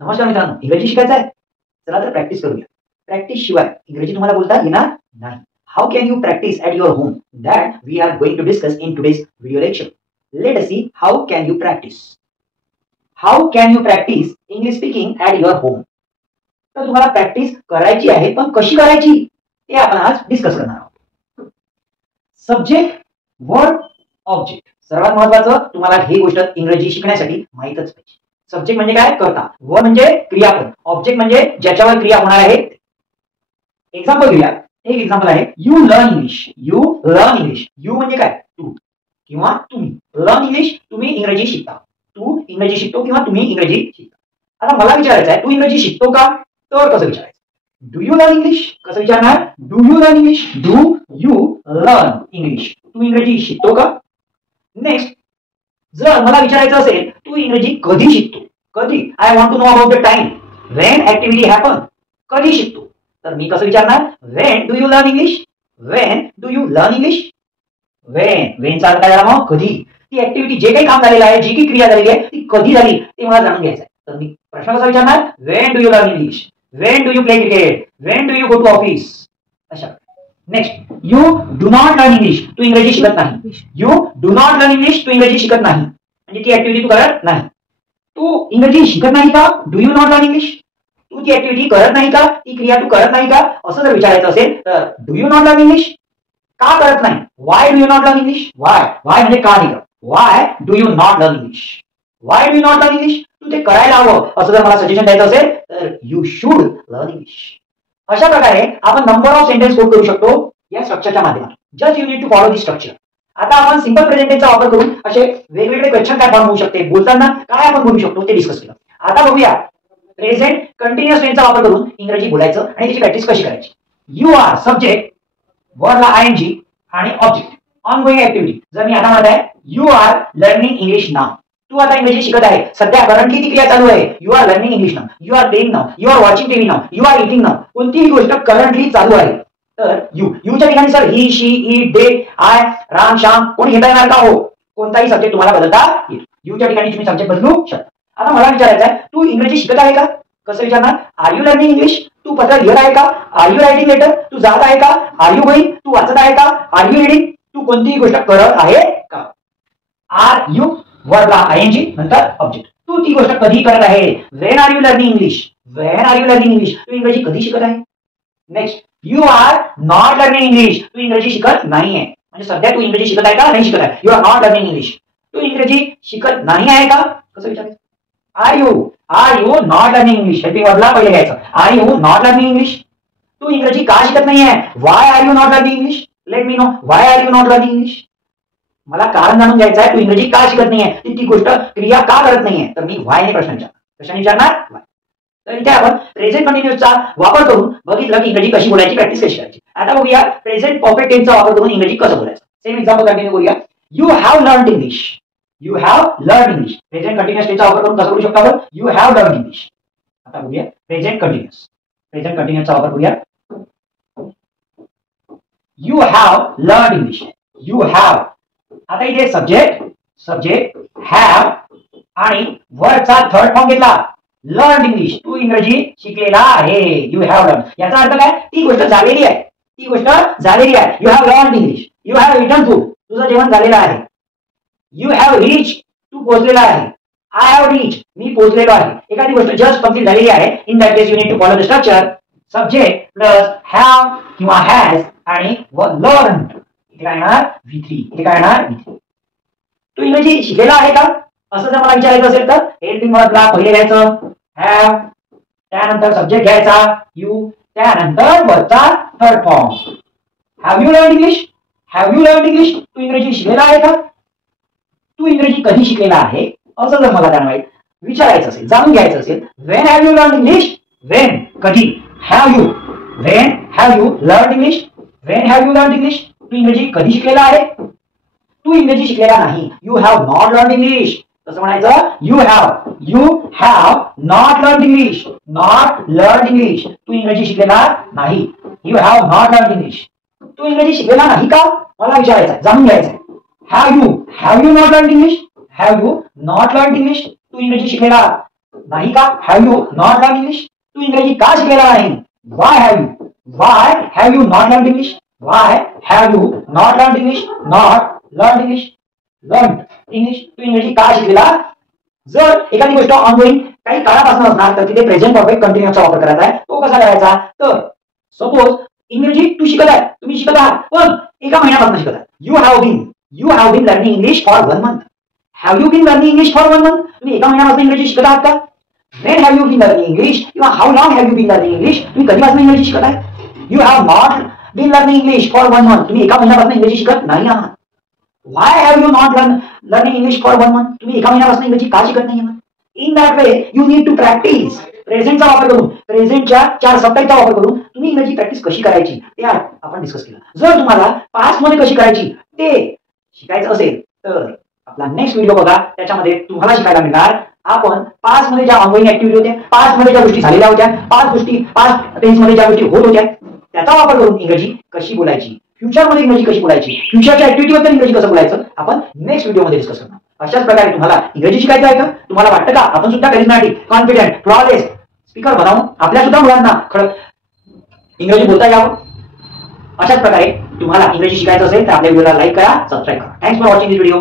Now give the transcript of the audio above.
नमस्कार मित्रांनो, इंग्रजी शिकायचं आहे? चला तर प्रॅक्टिस करूया. प्रॅक्टिस शिवाय इंग्रजी तुम्हाला बोलता येणार नाही. How can you practise at your home? That we are going to discuss in today's video lecture. Let us see how can you practise. How can you practise English speaking at your home? तर तुम्हाला practice करायची आहे, पण कशी करायची ते आपण आज डिस्कस करणार आहोत. Subject, verb, object. सर्वात महत्वाचं तुम्हाला ही गोष्ट इंग्रजी शिकण्यासाठी माहीतच पाहिजे. सब्जेक्ट म्हणजे काय? कर्ता. वर्ब म्हणजे क्रियापद. ऑब्जेक्ट म्हणजे ज्याच्यावर क्रिया होणार आहे. एक्झाम्पल घेऊया. एक एक्झाम्पल आहे, you learn English. You learn English. You म्हणजे काय? तू किंवा तुम्ही. लर्न इंग्लिश, तुम्ही इंग्रजी शिकता. तू इंग्रजी शिकतो किंवा तुम्ही इंग्रजी शिकता. आता मला विचारायचं आहे, तू इंग्रजी शिकतो का? तर कसं विचारायचं? Do you learn English? कसं विचारणार? Do you learn English? Do you learn English? तू इंग्रजी शिकतो का? नेक्स्ट, जर मला विचारायचं असेल, तू इंग्रजी कधी शिकतो? कधी? I want to know about the time when activity happen. कधी शिकतो? तर मी कसं विचारणार? When do you learn English? When do you learn English? व्हेनचा अर्थ काय झाला मग? कधी. ती ऍक्टिव्हिटी, जे काही काम झालेलं आहे, जी काही क्रिया झालेली आहे, ती कधी झाली ते मला जाणून घ्यायचं आहे. तर मी प्रश्न कसा विचारणार? When do you learn English? When do you play cricket? When do you go to office? अशा. Next, you do not learn English. तू इंग्रजी शिकत नाही. You do not learn English. तू इंग्रजी शिकत नाही, म्हणजे ती ऍक्टिव्हिटी तू करत नाही. तू इंग्रजी शिकत नाही का? Do you not learn English? तू ती ऍक्टिव्हिटी करत नाही का? ती क्रिया तू करत नाही का? असं जर विचारायचं असेल तर do you not learn English? का करत नाही? Why do you not learn English? Why. Why म्हणजे का नाही करत? Why do you not learn English? Why do you not learn English? तू ते करायला हवं असं जर मला सजेशन द्यायचं असेल तर यू शुड लर्न इंग्लिश. अशा प्रकारे आपण नंबर ऑफ सेंटेन्स कोड करू शकतो या स्ट्रक्चरच्या माध्यमातून. Just you need to follow this structure. आता आपण सिंपल प्रेझेंट टेन्सचा वापर करून असे वेगवेगळे क्वेश्चन काय फॉर्म होऊ शकते, बोलताना काय आपण बोलू शकतो ते डिस्कस केलं. आता बघूया प्रेझेंट कंटिन्युअस टेन्सचा वापर करून इंग्रजी बोलायचं आणि त्याची प्रॅक्टिस कशी करायची. यू आर सब्जेक्ट, वर्बला आयएनजी आणि ऑब्जेक्ट. Ongoing activity. जर मी आता म्हणत आहे यू आर लर्निंग इंग्लिश नाव. तू आता इंग्रजी शिकत आहे. सध्या करंटली ती क्रिया चालू आहे. You are learning English now. You are playing now. You are watching TV now. You are eating now. कोणतीही गोष्ट करंटली चालू आहे. तर यूच्या ठिकाणी सर he, she, it, they, I, Ram, Shyam कोणी घेता येणार का? हो, कोणताही सब्जेक्ट तुम्हाला बदलता येईल. यूच्या ठिकाणी तुम्ही सब्जेक्ट बदलू शकता. आता मला विचारायचं आहे, तू इंग्रजी शिकत आहे का? कसं विचारणार? Are you learning English? तू पत्र लिहित आहे का? Are you writing letter? तू जात आहे का? Are you going? तू वाचत आहे का? Are you reading? तू कोणतीही गोष्ट करत आहे का? आर यू, वर्बला आयएनजी, नंतर ऑब्जेक्ट. तू ती गोष्ट कधी करत आहे? When are you learning English? When are you learning English? तू इंग्रजी कधी शिकत आहे? Next, you are not learning English. तू इंग्रजी शिकत नाहीये, म्हणजे सध्या तू इंग्रजी शिकत आहे का? नाही शिकत आहे. You are not learning English. तू इंग्रजी शिकत नाही आहे का? कसं विचारायचं? Are you not learning English? Helping वर्बला पहिले घ्यायचं. Are you not learning English? तू इंग्रजी का शिकत नाहीये? Why are you not learning English? Let me know why are you not learning English? मला कारण जाणून घ्यायचं आहे, तू इंग्रजी का शिकत नाहीये, ती गोष्ट क्रिया का करत नाहीये. तर मी वाय ने प्रश्न विचारणार. कशाने विचारणार? वाय. तर इथे आपण प्रेझेंट कंटिन्युअसचा वापर करून बघितलं की इंग्रजी कशी बोलायची, प्रॅक्टिस कशी करायची. आता बघूया प्रेझेंट परफेक्ट टेन्सचा वापर करून इंग्रजी कसं बोलायचं. सेम एक्झाम्पल कंटिन्यू करूया. You have learn English. You have learn English. Present continuous टेन्सचा वापर करून कसं करू शकतो आपण? You have learn English. आता बघूया प्रेझेंट कंटिन्युअस. प्रेझेंट कंटिन्युअसचा वापर करूया. You have learn English. You have. आता इथे सब्जेक्ट हॅव आणि वर्बचा थर्ड फॉर्म घेतला. Learn English. तू इंग्रजी शिकलेला आहे. You have learn. याचा अर्थ काय? ती गोष्ट झालेली आहे. ती गोष्ट झालेली आहे. You have learn English. You have eaten food. तुझं जेवण झालेलं आहे. You have reach. तू पोहोचलेला आहे. I have reach. मी पोहोचलेलो आहे. एखादी गोष्ट जस्ट कंप्लीट झालेली आहे. In that case you need to follow the structure. Subject plus have किंवा हॅज आणि लर्न. इथे काय येणार? V3. इथे काय येणार? V3. तू इंग्रजी शिकलेला आहे का? असं जर मला विचारायचं असेल तर हेल्पिंग वर्बला पहिले घ्यायचं हॅव, त्यानंतर सब्जेक्ट घ्यायचा यू, त्यानंतर वर्बचा third form. Have you learn English? Have you learn English? तू इंग्रजी शिकलेला आहे का? तू इंग्रजी कधी शिकलेला आहे असं जर मला विचारायचं असेल, जाणून घ्यायचं असेल, when have you learn English? When कधी. Have you. When have you learn English? When have you learn English? तू इंग्रजी कधी शिकलेला आहे? तू इंग्रजी शिकलेला नाही. You have not learn English. कसं म्हणायचं? You have not learn English. Not learn English. तू इंग्रजी शिकलेला नाही. You have not learn English. तू इंग्रजी शिकलेला नाही का मला विचारायचं, जाणून घ्यायचं. Have you not learn English? Have you not learn English? तू इंग्रजी शिकलेला नाही का? Have you not learn English? तू इंग्रजी का शिकलेला नाही? Why have you not learn English? Why have you not learn English? Not learn English, learn English. तू इंग्रजी का शिकलेला? जर एखादी गोष्ट ऑनगोईंग काही काळापासून असणार तर तिथे प्रेझेंट परफेक्ट कंटिन्यूचा वापर करायचा आहे. तो कसा करायचा? तर सपोज इंग्रजी तू शिकत आहे, तुम्ही शिकत आहात, पण एका महिन्यापासून शिकत आहात. You have been learning English for 1 month. Have you been learning English for 1 month? तुम्ही एका महिन्यापासून इंग्रजी शिकत आहात का? When have you been learning English? किंवा how long have you been learning English? तुम्ही कधीपासून इंग्रजी शिकत आहे? You have not been learning English for 1 month. तुम्ही एका महिन्यापासून इंग्रजी शिकत नाही आहात. Why have you not learning English for 1 month? तुम्ही एका महिन्यापासून इंग्रजी का शिकत नाही आहात? In that way, you need to practice. प्रेझेंटचा वापर करून, प्रेझेंटच्या 4 सबटाईपचा वापर करून तुम्ही इंग्रजी प्रॅक्टिस कशी करायची ते आपण डिस्कस केलं. जर तुम्हाला पास्ट मध्ये कशी करायची ते शिकायचं असेल तर आपला नेक्स्ट व्हिडिओ बघा. त्याच्यामध्ये तुम्हाला शिकायला मिळणार आपण पास्ट मध्ये ज्या ऑनगोईंग ऍक्टिव्हिटी होत्या, पास्ट मध्ये ज्या गोष्टी झालेल्या होत्या, पास्ट टेन्स मध्ये ज्या गोष्टी होत होत्या त्याचा वापर करून इंग्रजी कशी बोलायची, फ्युचर मध्ये इंग्रजी कशी बोलायची, फ्युचरच्या ऍक्टिव्हिटी बद्दल इंग्रजी कसं बोलायचं आपण नेक्स्ट व्हिडिओ मध्ये डिस्कस करणार. अशाच प्रकारे तुम्हाला इंग्रजी शिकायचं आहे का? तुम्हाला वाटतं का आपण सुद्धा करिस्मॅटिक, कॉन्फिडंट, फ्लॉलेस स्पीकर बनावून आपल्या सुद्धा मुलांना खरं इंग्रजी बोलता यावं? अशाच प्रकारे तुम्हाला इंग्रजी शिकायचं असेल तर आपल्या व्हिडिओला लाईक करा, सबस्क्राईब करा. Thanks for watching this video.